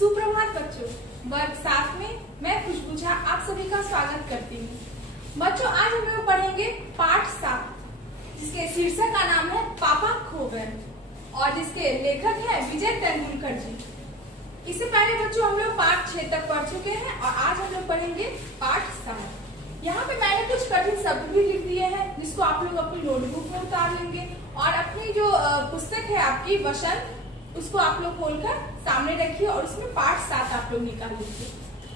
सुप्रभात बच्चों, वर्ग 7 में मैं खुशबू झा आप सभी का स्वागत करती हूँ। बच्चों, आज हम लोग पढ़ेंगे पाठ 7 जिसके शीर्षक का नाम है पापा खो गए और जिसके लेखक है विजय तेंदुलकर जी। इससे पहले बच्चों हम लोग पाठ 6 तक पढ़ चुके हैं और आज हम लोग पढ़ेंगे पाठ 7। यहाँ पे मैंने कुछ कठिन शब्द भी लिख दिए हैं जिसको आप लोग अपनी नोटबुक में उतार लेंगे और अपनी जो पुस्तक है आपकी वसंत, उसको आप लोग खोलकर सामने रखिए और उसमें पाठ 7 आप लोग निकाल लीजिए।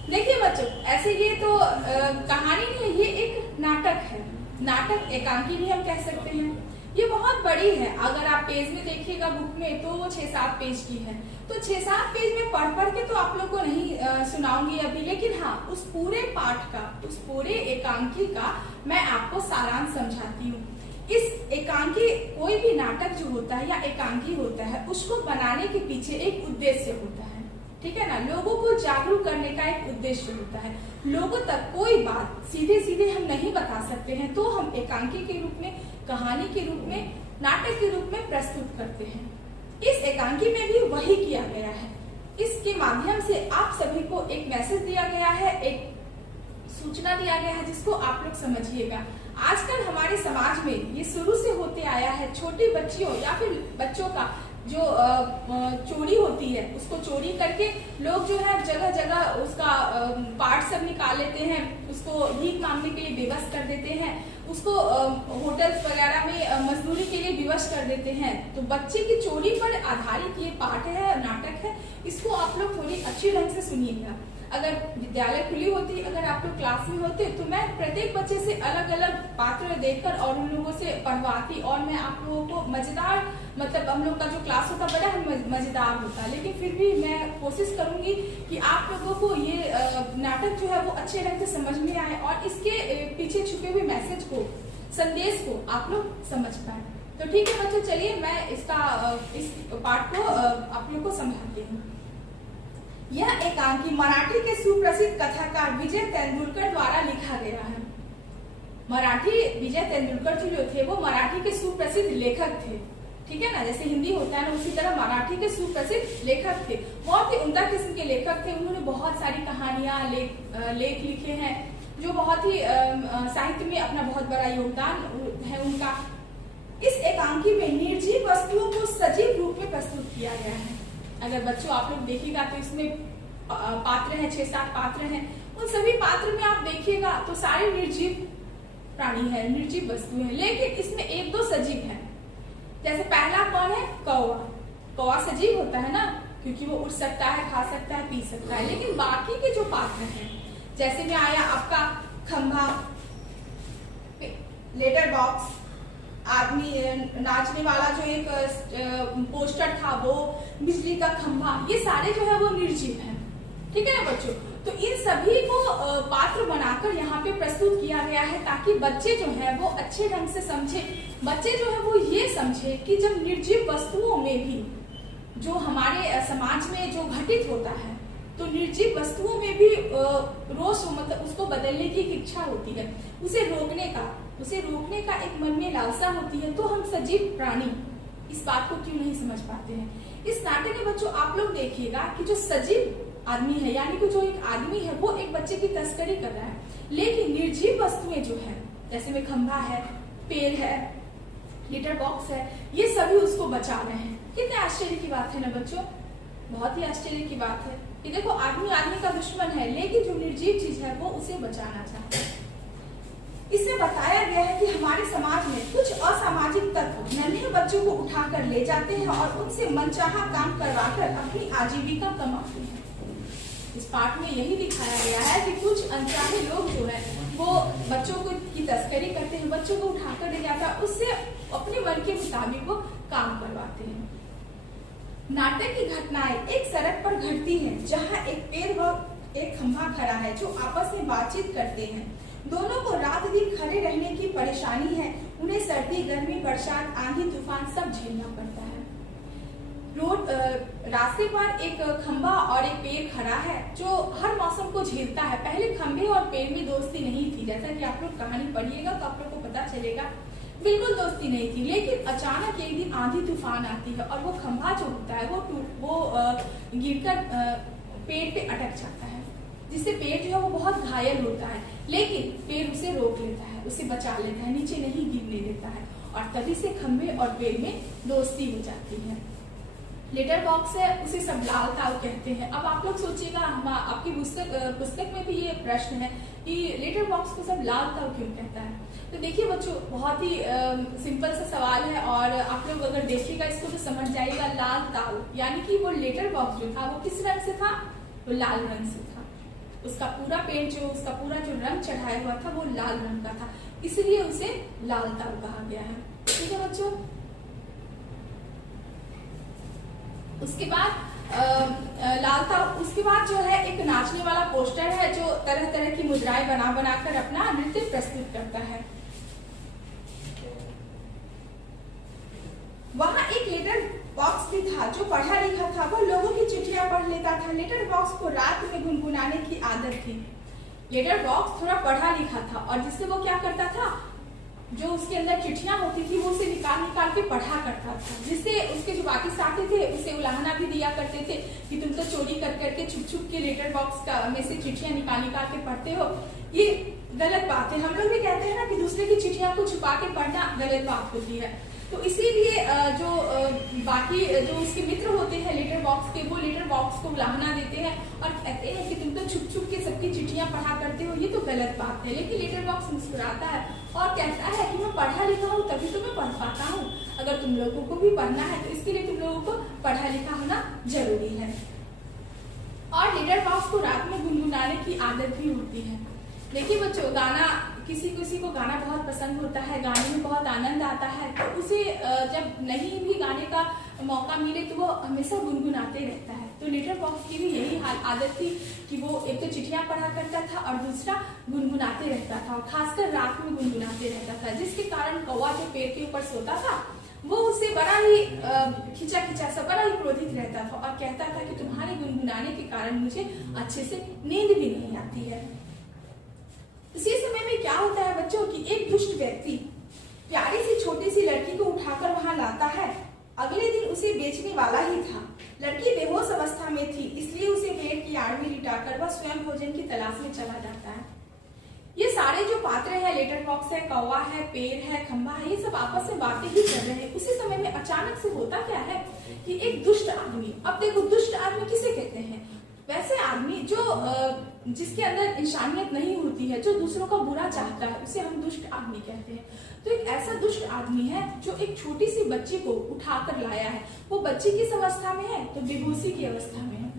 देखिए बच्चों, ऐसे ये तो कहानी नहीं है, ये एक नाटक है। नाटक एकांकी भी हम कह सकते हैं। ये बहुत बड़ी है। अगर आप पेज में देखिएगा बुक में तो वो 6-7 पेज की है। तो 6-7 पेज में पढ़ के तो आप लोग को नहीं सुनाऊंगी अभी, लेकिन हाँ उस पूरे पाठ का, उस पूरे एकांकी का मैं आपको सारांश समझाती हूँ। इस एकांकी, कोई भी नाटक जो होता है या एकांकी होता है, उसको बनाने के पीछे एक उद्देश्य होता है, ठीक है ना। लोगों को जागरूक करने का एक उद्देश्य होता है। लोगों तक कोई बात सीधे सीधे हम नहीं बता सकते हैं, तो हम एकांकी के रूप में, कहानी के रूप में, नाटक के रूप में प्रस्तुत करते हैं। इस एकांकी में भी वही किया गया है। इसके माध्यम से आप सभी को एक मैसेज दिया गया है, एक सूचना दिया गया है जिसको आप लोग समझिएगा। आजकल हमारे समाज में ये शुरू से होते आया है। छोटी बच्चियों या फिर बच्चों का जो चोरी होती है, उसको चोरी करके लोग जो है जगह जगह उसका पार्ट सब निकाल लेते हैं, उसको भीख मांगने के लिए विवश कर देते हैं, उसको होटल्स वगैरह में मजदूरी के लिए विवश कर देते हैं। तो बच्चे की चोरी पर आधारित ये पाठ है, नाटक है। इसको आप लोग थोड़ी अच्छी ढंग से सुनिएगा। अगर विद्यालय खुली होती, अगर आप लोग क्लास में होते, तो मैं प्रत्येक बच्चे से अलग अलग पात्र देखकर और उन लोगों से पढ़वाती और मैं आप लोगों को मजेदार, मतलब हम लोग का जो क्लास होता बड़ा मजेदार होता, लेकिन फिर भी मैं कोशिश करूंगी कि आप लोगों को ये नाटक जो है वो अच्छे ढंग से समझ में आए और इसके पीछे छुपे हुए मैसेज को, संदेश को आप लोग समझ पाए। तो ठीक है बच्चों, चलिए मैं इस पाठ को आप लोग को समझाती हूँ। यह एकांकी मराठी के सुप्रसिद्ध कथाकार विजय तेंदुलकर द्वारा लिखा गया है। मराठी, विजय तेंदुलकर जी जो थे वो मराठी के सुप्रसिद्ध लेखक थे, ठीक है ना। जैसे हिंदी होता है ना, उसी तरह मराठी के सुप्रसिद्ध लेखक थे। बहुत ही उम्दा किस्म के लेखक थे। उन्होंने बहुत सारी कहानियां, लेख लिखे हैं जो बहुत ही साहित्य में अपना बहुत बड़ा योगदान है उनका। इस एकांकी में निर्जीव वस्तुओं को सजीव रूप में प्रस्तुत किया गया है। अगर बच्चों आप लोग देखिएगा तो इसमें पात्र हैं, 6-7 पात्र हैं। उन सभी पात्र में आप देखिएगा तो सारे निर्जीव प्राणी हैं, निर्जीव वस्तु हैं, लेकिन इसमें 1-2 सजीव हैं। जैसे पहला कौन है? कौवा। कौवा सजीव होता है ना, क्योंकि वो उड़ सकता है, खा सकता है, पी सकता है। लेकिन बाकी के जो पात्र हैं, जैसे में आया आपका खंभा, लेटर बॉक्स, आदमी नाचने वाला जो एक पोस्टर था वो, बिजली का खंभा, ये सारे जो है वो निर्जीव हैं, ठीक है ना बच्चों। तो इन सभी को पात्र बनाकर यहाँ पे प्रस्तुत किया गया है ताकि बच्चे जो है वो अच्छे ढंग से समझे। बच्चे जो है वो ये समझे कि जब निर्जीव वस्तुओं में भी जो हमारे समाज में जो घटित होता है, तो निर्जीव वस्तुओं में भी रोष, मतलब उसको बदलने की इच्छा होती है, उसे रोकने का एक मन में लालसा होती है। तो हम सजीव प्राणी इस बात को क्यों नहीं समझ पाते हैं। इस नाटक में बच्चों आप लोग देखिएगा कि जो सजीव आदमी है, यानी कि जो एक आदमी है वो एक बच्चे की तस्करी कर रहा है, लेकिन निर्जीव वस्तुएं जो है, जैसे में खंभा है, पेड़ है, लेटर बॉक्स है, ये सभी उसको बचा रहे हैं। कितने आश्चर्य की बात है ना बच्चों, बहुत ही आश्चर्य की बात है कि देखो आदमी का दुश्मन है, लेकिन जो निर्जीव चीज है वो उसे बचाना चाहता है। इसमें बताया गया है कि हमारे समाज में कुछ असामाजिक तत्व नन्हे बच्चों को उठाकर ले जाते हैं और उनसे मनचाहा काम करवाकर अपनी आजीविका कमाते हैं। इस पाठ में यही दिखाया गया है कि कुछ अनचाहे लोग जो है वो बच्चों को की तस्करी करते हैं, बच्चों को उठाकर ले जाता है, उससे अपने मन के मुताबिक वो काम करवाते हैं। नाटक की घटनाएं एक सड़क पर घटती हैं जहां एक पेड़ व एक खंभा खड़ा है जो आपस में बातचीत करते हैं। दोनों को रात दिन खड़े रहने की परेशानी है। उन्हें सर्दी, गर्मी, बरसात, आंधी, तूफान सब झेलना पड़ता है। रास्ते पर एक खंभा और एक पेड़ खड़ा है जो हर मौसम को झेलता है। पहले खंभे और पेड़ में दोस्ती नहीं थी, जैसा कि आप लोग कहानी पढ़िएगा तो आप लोग को पता चलेगा, बिल्कुल दोस्ती नहीं थी। लेकिन अचानक एक दिन आंधी तूफान आती है और वो खंभा जो होता है वो गिरकर पेड़ पे अटक जाता है, जिससे पेड़ जो है वो बहुत घायल होता है, लेकिन पेड़ उसे रोक लेता है, उसे बचा लेता है, नीचे नहीं गिरने देता है और तभी से खंबे और पेड़ में दोस्ती हो जाती है। लेटर बॉक्स है, उसे सब लाल ताव कहते हैं। अब आप लोग सोचिएगा, हम आपकी पुस्तक में भी ये प्रश्न है कि लेटर बॉक्स को सब लाल ताव क्यों कहता है। तो देखिए बच्चों, बहुत ही सिंपल सा सवाल है और आप लोग अगर देखिएगा इसको तो समझ जाइएगा। लाल ताव यानी कि वो लेटर बॉक्स जो था वो किस रंग से था, वो लाल रंग से था। उसका पूरा पेंट जो, उसका पूरा जो रंग चढ़ाया हुआ था वो लाल रंग का था, इसलिए उसे लाल ताव कहा गया है। ठीक है बच्चों। उसके बाद लाल ताव, उसके बाद जो है एक नाचने वाला पोस्टर है जो तरह तरह की मुद्राएं बना बनाकर अपना नृत्य प्रस्तुत करता है। वहां एक लेटर बॉक्स भी था जो पढ़ा लिखा था, वो लोगों की चिट्ठियां पढ़ लेता था। लेटर बॉक्स को रात में गुनगुनाने की आदत थी। लेटर बॉक्स थोड़ा पढ़ा लिखा था और जिससे वो क्या करता था, जो उसके अंदर चिट्ठियां होती थी वो उसे निकाल निकाल के पढ़ा करता था, जिससे उसके जो बाकी साथी थे उसे उलाहना भी दिया करते थे कि तुम तो चोरी कर करके छुप छुप के लेटर बॉक्स का में से चिट्ठियां निकाल निकाल के पढ़ते हो, ये गलत बात है। हम लोग भी कहते हैं ना कि दूसरे की चिट्ठियां को छुपा के पढ़ना गलत बात होती है। तो इसीलिए जो बाकी जो उसके मित्र होते हैं लेटर बॉक्स के, वो लेटर बॉक्स को उलाहना देते हैं और कहते हैं कि तुम तो छुप छुप के सबकी चिट्ठियां पढ़ा करते हो, ये तो गलत बात है। लेकिन लेटर बॉक्स मुस्कुराता है और कहता है कि मैं पढ़ा लिखा हूँ तभी तो मैं पढ़ पाता हूँ। अगर तुम लोगों को भी पढ़ना है तो इसके लिए तुम लोगों को पढ़ा लिखा होना जरूरी है। और लेटर बॉक्स को रात में गुनगुनाने की आदत भी होती है। देखिए बच्चों, गाना किसी किसी को गाना बहुत पसंद होता है, गाने में बहुत आनंद आता है, तो उसे जब नहीं भी गाने का मौका मिले तो वो हमेशा गुनगुनाते रहता है। तो लेटर बॉक्स की भी यही आदत थी कि वो एक तो चिट्ठियां पढ़ा करता था और दूसरा गुनगुनाते रहता था, और खासकर रात में गुनगुनाते रहता था, जिसके कारण कौवा जो पेड़ के ऊपर सोता था वो उससे बड़ा ही खिंचा खिंचा सा, बड़ा ही क्रोधित रहता था और कहता था कि तुम्हारे गुनगुनाने के कारण मुझे अच्छे से नींद भी नहीं आती है। इसी समय में क्या होता है बच्चों कि एक दुष्ट व्यक्ति प्यारी सी छोटी सी लड़की को उठाकर वहां लाता है। अगले दिन उसे बेचने वाला ही था। लड़की बेहोश अवस्था में थी, इसलिए उसे पेड़ की आड़ में लिटाकर वह स्वयं भोजन की तलाश में चला जाता है। ये सारे जो पात्र है, लेटर बॉक्स है, कौवा है, पेड़ है, खंबा है, ये सब आपस में बातें ही कर रहे हैं। उसी समय में अचानक से होता क्या है कि एक दुष्ट आदमी, अब देखो दुष्ट आदमी किसे कहते हैं, वैसे आदमी जो जिसके अंदर इंसानियत नहीं होती है, जो दूसरों का बुरा चाहता है, उसे हम दुष्ट आदमी कहते हैं। तो एक ऐसा दुष्ट आदमी है जो एक छोटी सी बच्ची को उठाकर लाया है। वो बच्ची किस अवस्था में है, तो बेहोशी की अवस्था में है।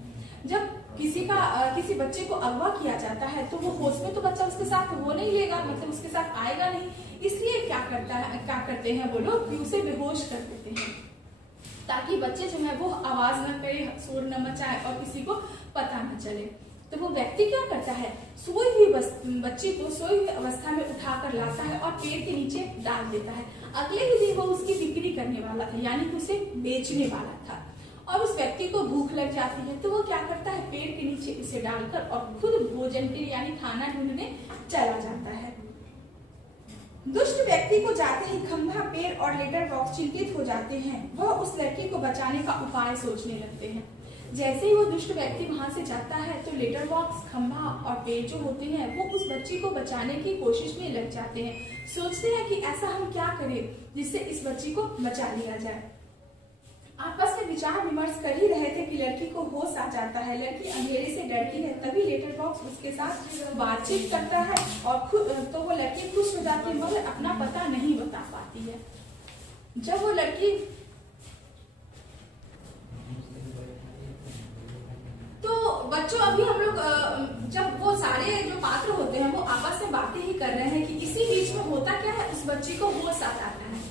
जब किसी बच्चे को अगवा किया जाता है तो वो होश में तो बच्चा उसके साथ वो नहीं लेगा, मतलब उसके साथ आएगा नहीं, इसलिए क्या करते हैं वो लोग कि उसे बेहोश कर देते हैं, ताकि बच्चे जो है वो आवाज न करे, शोर न मचाए और किसी को पता न चले। तो वो व्यक्ति क्या करता है, सोई हुई बच्ची को सोई हुई अवस्था में उठाकर लाता है और पेड़ के नीचे डाल देता है। अगले ही दिन वो उसकी बिक्री करने वाला था, यानी कि उसे बेचने वाला था, और उस व्यक्ति को भूख लग जाती है तो वो क्या करता है, पेड़ के नीचे उसे डालकर और खुद भोजन के यानी खाना ढूंढने चला जाता है। दुष्ट व्यक्ति को जाते ही खंभा, पेड़ और लेटर बॉक्स चिंतित हो जाते हैं। वह उस लड़की को बचाने का उपाय सोचने लगते हैं। जैसे ही वो दुष्ट व्यक्ति वहां से जाता है तो लेटर बॉक्स, खंभा और पेड़ जो होते हैं वो उस बच्ची को बचाने की कोशिश में लग जाते हैं। सोचते हैं कि ऐसा हम क्या करें जिससे इस बच्ची को बचा लिया जाए। आपस में विचार विमर्श कर ही रहे थे कि लड़की को होश आ जाता है। लड़की अंधेरे से डरती है, तभी लेटर बॉक्स उसके साथ बातचीत करता है और तो वो लड़की खुश हो जाती है, मगर अपना पता नहीं बता पाती है। जब वो लड़की तो बच्चों अभी हम लोग जब वो सारे जो पात्र होते हैं वो आपस में बातें ही कर रहे हैं कि इसी बीच में होता क्या है, उस बच्ची को होश आ जाता है।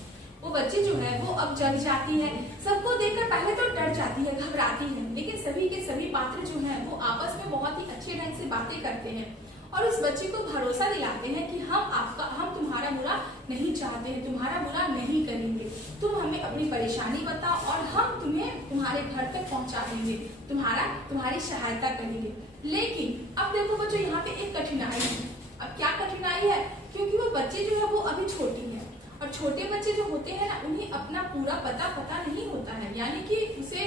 वो बच्ची जो है वो अब जग जाती है, सबको देखकर पहले तो डर जाती है, घबराती है, लेकिन सभी के सभी पात्र जो हैं वो आपस में बहुत ही अच्छे ढंग से बातें करते हैं और उस बच्ची को भरोसा दिलाते हैं कि हम तुम्हारा बुरा नहीं चाहते हैं, तुम्हारा बुरा नहीं करेंगे, तुम हमें अपनी परेशानी बताओ और हम तुम्हें तुम्हारे घर तक पहुंचा देंगे, तुम्हारी सहायता करेंगे। लेकिन अब देखो बच्चों, यहाँ पे एक कठिनाई है। अब क्या कठिनाई है, क्योंकि वो बच्चे जो है वो अभी छोटी है और छोटे बच्चे जो होते हैं ना, उन्हें अपना पूरा पता नहीं होता है, यानी कि उसे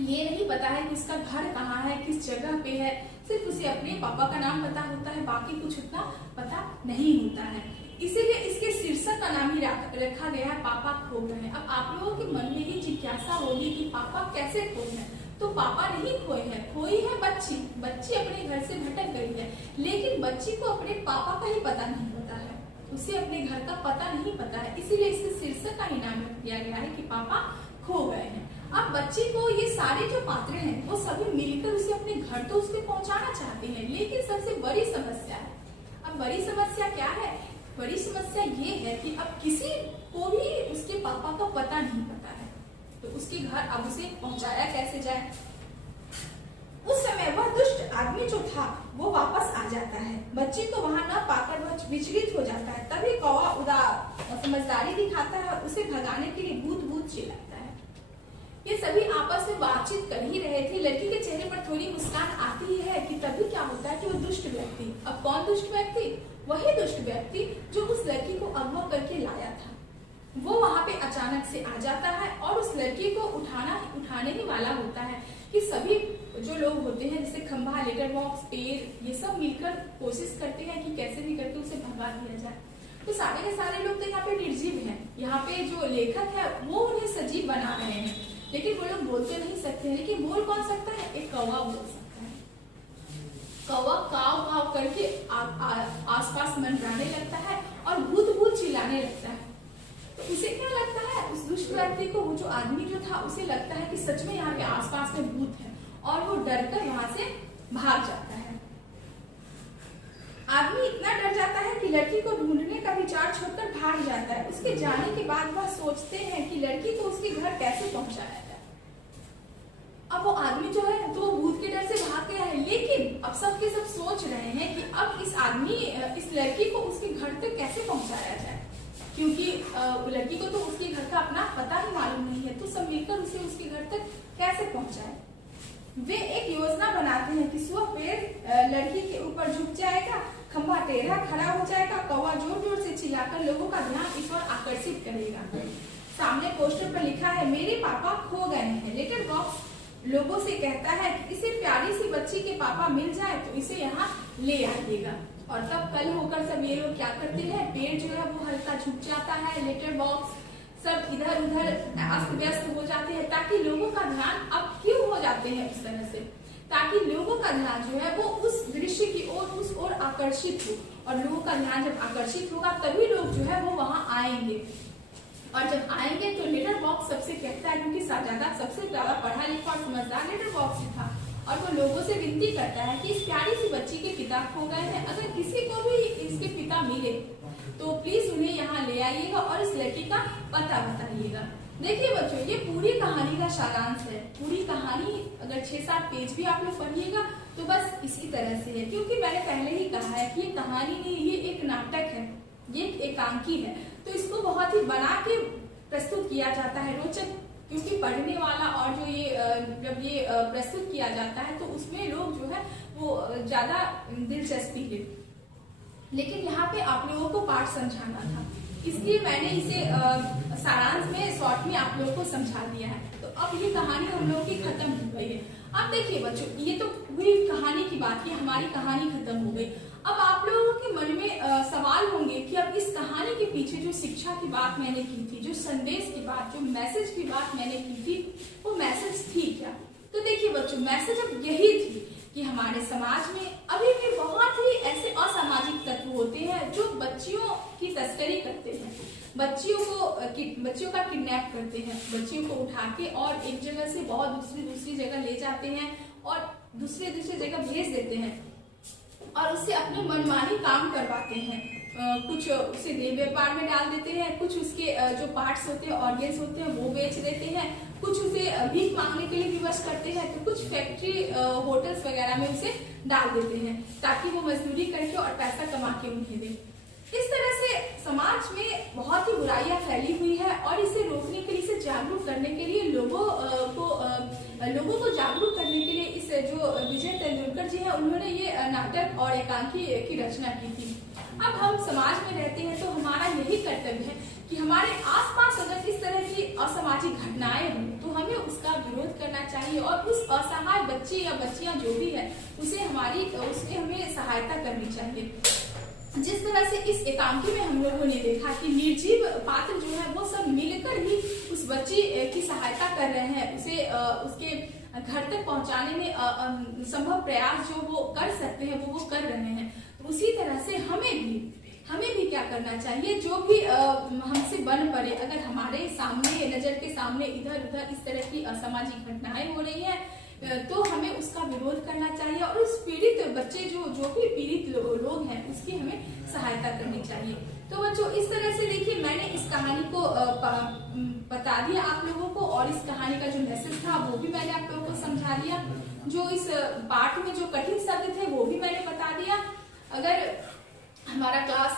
ये नहीं पता है कि उसका घर कहाँ है, किस जगह पे है। सिर्फ उसे अपने पापा का नाम पता होता है, बाकी कुछ उतना पता नहीं होता है। इसीलिए इसके शीर्षक का नाम ही रखा गया है पापा खो गए हैं। अब आप लोगों के मन में ही जिज्ञासा होगी कि पापा कैसे खोए हैं। तो पापा नहीं खोए हैं, खोई है बच्ची। बच्ची अपने घर से भटक गई है, लेकिन बच्ची को अपने पापा का ही पता नहीं पता है, उसे अपने घर का पता नहीं पता है। इसीलिए इसके शीर्षक का ही नाम दिया गया है कि पापा खो गए हैं। अब बच्ची को ये सारे जो पात्र हैं वो सभी मिलकर उसे अपने घर तो उसके पहुंचाना चाहते हैं, लेकिन सबसे बड़ी समस्या है। अब बड़ी समस्या क्या है? बड़ी समस्या ये है कि अब किसी को भी उसके पापा का पता नहीं पता है, तो उसके घर अब उसे पहुंचाया कैसे जाए। उस समय वह दुष्ट आदमी जो था वो वापस आ जाता है। बच्ची को वहां न पाकर वह विचलित हो जाता है। तभी कौवा उदार समझदारी दिखाता है और उसे भगाने के लिए भूत भूत चिल्लाता है। ये सभी आपस में बातचीत कर ही रहे थे। लड़की के चेहरे पर थोड़ी मुस्कान आती ही है कि तभी क्या होता है कि वो दुष्ट व्यक्ति, अब कौन दुष्ट व्यक्ति? वही दुष्ट व्यक्ति जो उस लड़की को अगवा करके लाया था, वो वहां पे अचानक से आ जाता है और उस लड़की को उठाने ही वाला होता है कि सभी जो लोग होते हैं जैसे खंभा, लेटर बॉक्स, पेड़, ये सब मिलकर कोशिश करते हैं कि कैसे भी करके उसे भगा दिया जाए। तो सारे के सारे लोग तो यहाँ पे निर्जीव हैं। यहाँ पे जो लेखक है वो उन्हें सजीव बना रहे हैं, लेकिन वो लोग बोलते नहीं सकते हैं। लेकिन बोल कौन सकता है? एक कौवा बोल सकता है। कौवा काव काव करके आसपास मंडराने लगता है और भूत भूत चिल्लाने लगता है। तो उसे क्या लगता है? उस दुष्ट व्यक्ति को, वो जो आदमी जो था, उसे लगता है कि सच में यहाँ पे आसपास में भूत है और वो डरकर वहां से भाग जाता है। आदमी इतना डर जाता है कि लड़की को ढूंढने का विचार छोड़कर भाग जाता है। उसके जाने के बाद वह सोचते हैं कि लड़की को उसके घर कैसे पहुंचाया जाए। अब वो आदमी जो है तो भूत के डर से भाग गया है, लेकिन अब सब के सब सोच रहे हैं कि अब इस लड़की को उसके घर तक कैसे पहुंचाया जाए, क्योंकि लड़की को तो उसके घर का अपना पता ही मालूम नहीं है। तो सब मिलकर उसे उसके घर तक कैसे पहुंचाए। वे एक योजना बनाते हैं कि सुबह पेड़ लड़की के ऊपर झुक जाएगा, खंभा टेढ़ा खड़ा हो जाएगा, कौवा जोर जोर से चिल्लाकर लोगों का ध्यान इस ओर आकर्षित करेगा। सामने पोस्टर पर लिखा है, मेरे पापा खो गए हैं। लेटर बॉक्स लोगों से कहता है कि इसे प्यारी सी बच्ची के पापा मिल जाए तो इसे यहाँ ले आइएगा। और तब कल होकर सब ये लोग क्या करते हैं, पेड़ जो है वो हल्का झुक जाता है, लेटर बॉक्स सब इधर उधर अस्त व्यस्त हो जाते हैं, ताकि लोगों का ध्यान, अब क्यों हो जाते हैं उस तरह से, ताकि लोगों का ध्यान जो है वो उस दृश्य की ओर, उस ओर आकर्षित हो। और लोगों का ध्यान जब आकर्षित होगा तभी लोग जो है वो वहां आएंगे। और जब आएंगे तो लेटर बॉक्स सबसे कहता है, क्योंकि साजादा सबसे ज्यादा पढ़ा लिखा और समझदार लेटर बॉक्स था, और वो लोगों से विनती करता है कि इस प्यारी सी बच्ची के पिता खो गए हैं, अगर किसी को भी इसके पिता मिले तो प्लीज उन्हें यहाँ ले आइएगा और इस लड़की का पता बताइएगा। देखिए बच्चों, ये पूरी कहानी का सारांश है। पूरी कहानी अगर 6-7 पेज भी आप लोग पढ़िएगा तो बस इसी तरह से है, क्योंकि मैंने पहले ही कहा है कि ये कहानी नहीं, ये एक नाटक है, ये एकांकी है। तो इसको बहुत ही बना के प्रस्तुत किया जाता है, रोचक, क्योंकि पढ़ने वाला और जो ये जब ये प्रस्तुत किया जाता है तो उसमें लोग जो है वो ज्यादा दिलचस्पी ले। लेकिन यहाँ पे आप लोगों को पाठ समझाना था, इसलिए मैंने इसे सारांश में शॉर्ट में आप लोगों को समझा दिया है। तो अब ये कहानी हम लोगों की खत्म हो गई है। अब देखिए बच्चों, ये तो हुई कहानी की बात की, हमारी कहानी खत्म हो गई। अब आप लोगों के मन में सवाल होंगे कि अब इस कहानी के पीछे जो शिक्षा की बात मैंने की थी, जो संदेश की बात, जो मैसेज की बात मैंने की थी, वो मैसेज थी क्या? तो देखिए बच्चों, मैसेज अब यही थी कि हमारे समाज में अभी भी बहुत ही ऐसे असामाजिक तत्व होते हैं जो बच्चियों की तस्करी करते हैं, बच्चियों का किडनैप करते हैं, बच्चियों को उठा के और एक जगह से बहुत दूसरी जगह ले जाते हैं और दूसरे जगह भेज देते हैं और उससे अपने मनमानी काम करवाते हैं। कुछ उसे देह व्यापार में डाल देते हैं, कुछ उसके जो पार्ट्स होते हैं, ऑर्गेन्स होते हैं, वो बेच देते हैं, कुछ उसे भीख मांगने के लिए विवश करते हैं, तो कुछ फैक्ट्री होटल्स वगैरह में उसे डाल देते हैं ताकि वो मजदूरी करके और पैसा कमा के उन्हें दे। इस तरह से समाज में बहुत ही बुराइयां फैली हुई है और इसे रोकने के लिए, इसे जागरूक करने के लिए, लोगों को जागरूक करने के लिए इस जो विजय तेंदुलकर जी है, उन्होंने ये नाटक और एकांकी की रचना की थी। अब हम समाज में रहते हैं तो हमारा यही कर्तव्य है कि हमारे आसपास अगर इस तरह की असामाजिक घटनाएं हो तो हमें उसका विरोध करना चाहिए और उस असहाय बच्चे या बच्चियां जो भी है उसे हमें सहायता करनी चाहिए। जिस तरह से इस एकांकी में हम लोगों ने देखा कि निर्जीव पात्र जो है वो सब मिलकर ही उस बच्ची की सहायता कर रहे हैं, उसे उसके घर तक पहुंचाने में संभव प्रयास जो वो कर सकते हैं वो कर रहे हैं। तो उसी तरह से हमें भी क्या करना चाहिए, जो भी हमसे बन पड़े, अगर हमारे सामने नजर के सामने इधर उधर इस तरह की असामाजिक घटनाएं हो रही हैं तो हमें उसका विरोध करना चाहिए और उस पीड़ित बच्चे जो भी पीड़ित लोग हैं उसकी हमें सहायता करनी चाहिए। तो बच्चों इस तरह से देखिए मैंने इस कहानी को बता दिया आप लोगों को और इस कहानी का जो मैसेज था वो भी मैंने आप लोगों को समझा दिया। जो इस पाठ में जो कठिन शब्द थे वो भी मैंने बता दिया। अगर हमारा क्लास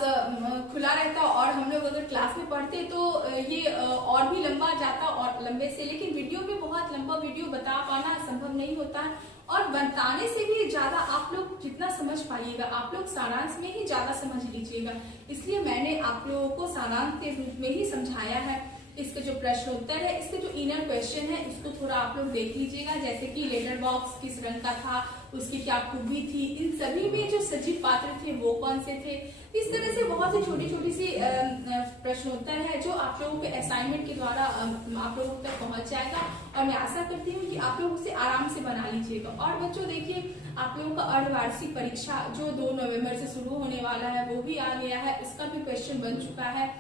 खुला रहता और हम लोग अगर क्लास में पढ़ते तो ये और भी लंबा जाता और लंबे से, लेकिन वीडियो में बहुत लंबा वीडियो बता पाना संभव नहीं होता और बताने से भी ज्यादा आप लोग जितना समझ पाइएगा आप लोग सारांश में ही ज्यादा समझ लीजिएगा। इसलिए मैंने आप लोगों को सारांश के रूप में ही समझाया है। इसके जो प्रश्न उत्तर है, इसके जो इनर क्वेश्चन है इसको थोड़ा आप लोग देख लीजिएगा, जैसे कि लेटर बॉक्स किस रंग का था, उसकी क्या खूबी थी, इन सभी में जो सजीव पात्र थे वो कौन से थे। इस तरह से बहुत सी छोटी छोटी सी प्रश्नोत्तर है जो आप लोगों के असाइनमेंट के द्वारा आप लोगों तक पहुंच जाएगा और मैं आशा करती हूँ कि आप लोग उसे आराम से बना लीजिएगा। और बच्चों देखिए आप लोगों का अर्धवार्षिक परीक्षा जो 2 नवंबर से शुरू होने वाला है वो भी आ गया है, उसका भी क्वेश्चन बन चुका है।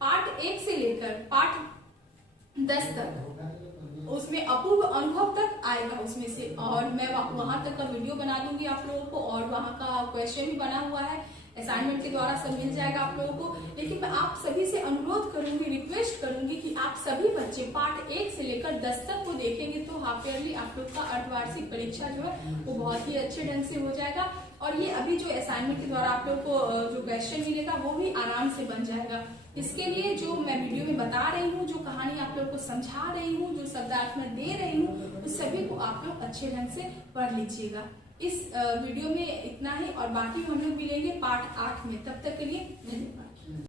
पार्ट 1 से लेकर पार्ट 10 तक उसमें अपूर्व अनुभव तक आएगा उसमें से, और मैं वहां तक का वीडियो बना दूंगी आप लोगों को और वहां का क्वेश्चन भी बना हुआ है, असाइनमेंट के द्वारा सब मिल जाएगा आप लोगों को। लेकिन मैं आप सभी से अनुरोध करूंगी, रिक्वेस्ट करूंगी कि आप सभी बच्चे पार्ट 1 से लेकर 10 तक को देखेंगे तो हाफ ईयरली आप लोग का अर्धवार्षिक परीक्षा जो है वो बहुत ही अच्छे ढंग से हो जाएगा और ये अभी जो असाइनमेंट के द्वारा आप लोग को जो क्वेश्चन मिलेगा वो भी आराम से बन जाएगा। इसके लिए जो मैं वीडियो में बता रही हूँ, जो कहानी आप लोग को समझा रही हूँ, जो शब्दार्थ में दे रही हूँ, उस सभी को आप लोग अच्छे ढंग से पढ़ लीजिएगा। इस वीडियो में इतना ही और बाकी हम लोग मिलेंगे पार्ट 8 में। तब तक के लिए धन्यवाद।